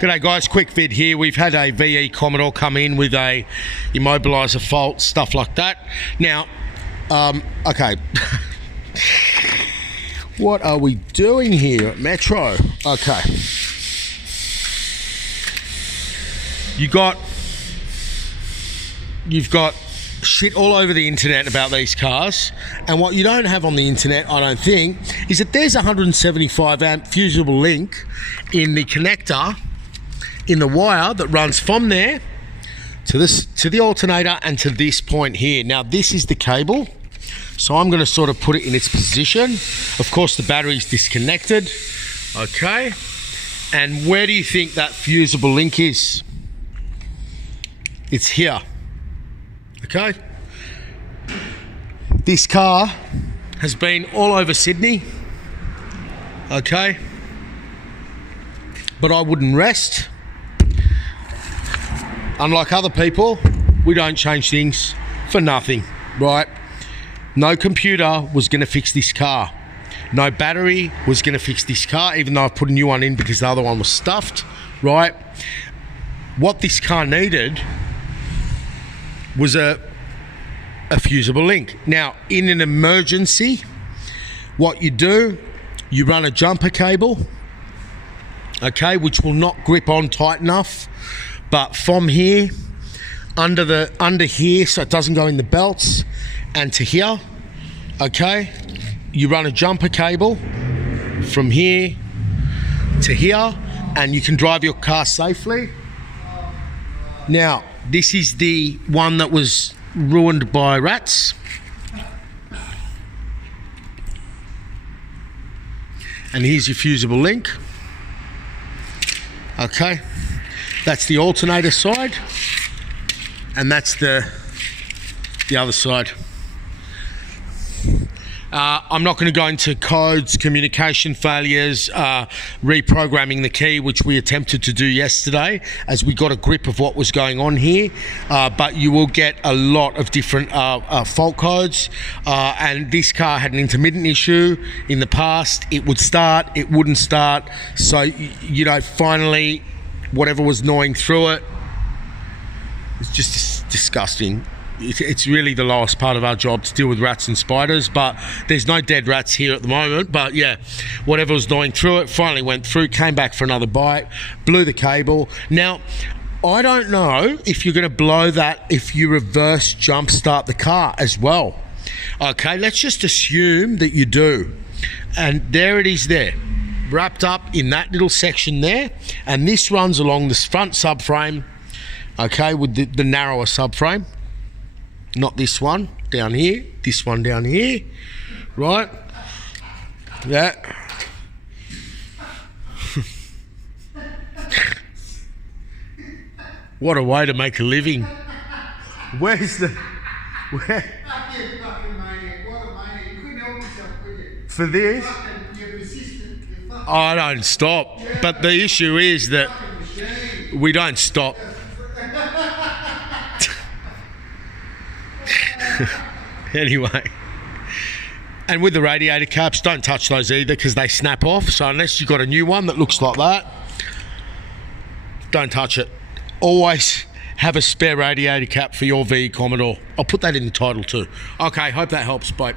G'day guys, quick vid here. We've had a VE Commodore come in with a immobiliser fault, stuff like that. Now, okay. What are we doing here at Metro? Okay. You've got shit all over the internet about these cars, and what you don't have on the internet, I don't think, is that there's a 175 amp fusible link in the connector in the wire that runs from there to this, to the alternator, and to this point here. Now this is the cable, so I'm going to sort of put it in its position. Of course the battery's disconnected. Okay, and where do you think that fusible link is? It's here. Okay, this car has been all over Sydney, okay, but I wouldn't rest. Unlike other people, we don't change things for nothing, right? No computer was going to fix this car. No battery was going to fix this car, even though I've put a new one in because the other one was stuffed, right? What this car needed was a fusible link. Now, in an emergency, what you do, you run a jumper cable, okay, which will not grip on tight enough, but from here, under here, so it doesn't go in the belts, and to here, okay, you run a jumper cable from here to here, and you can drive your car safely. Now, this is the one that was ruined by rats. And here's your fusible link. Okay, that's the alternator side, and that's the other side. I'm not going to go into codes, communication failures, reprogramming the key, which we attempted to do yesterday as we got a grip of what was going on here, but you will get a lot of different fault codes, and this car had an intermittent issue in the past. It would start, it wouldn't start, so you know, finally whatever was gnawing through it, it's just disgusting. It's really the lowest part of our job to deal with rats and spiders, but there's no dead rats here at the moment. But yeah, whatever was gnawing through it finally went through, came back for another bite, blew the cable. Now, I don't know if you're going to blow that if you reverse jump start the car as well. Okay, let's just assume that you do. And there it is there, wrapped up in that little section there. And this runs along this front subframe, okay, with the narrower subframe. Not this one down here, this one down here, right? Yeah. What a way to make a living. Where's the... Where? For this? I don't stop. But the issue is that we don't stop. Anyway, and with the radiator caps, don't touch those either because they snap off. So unless you've got a new one that looks like that, don't touch it. Always have a spare radiator cap for your VE Commodore. I'll put that in the title too. Okay, hope that helps. Bye.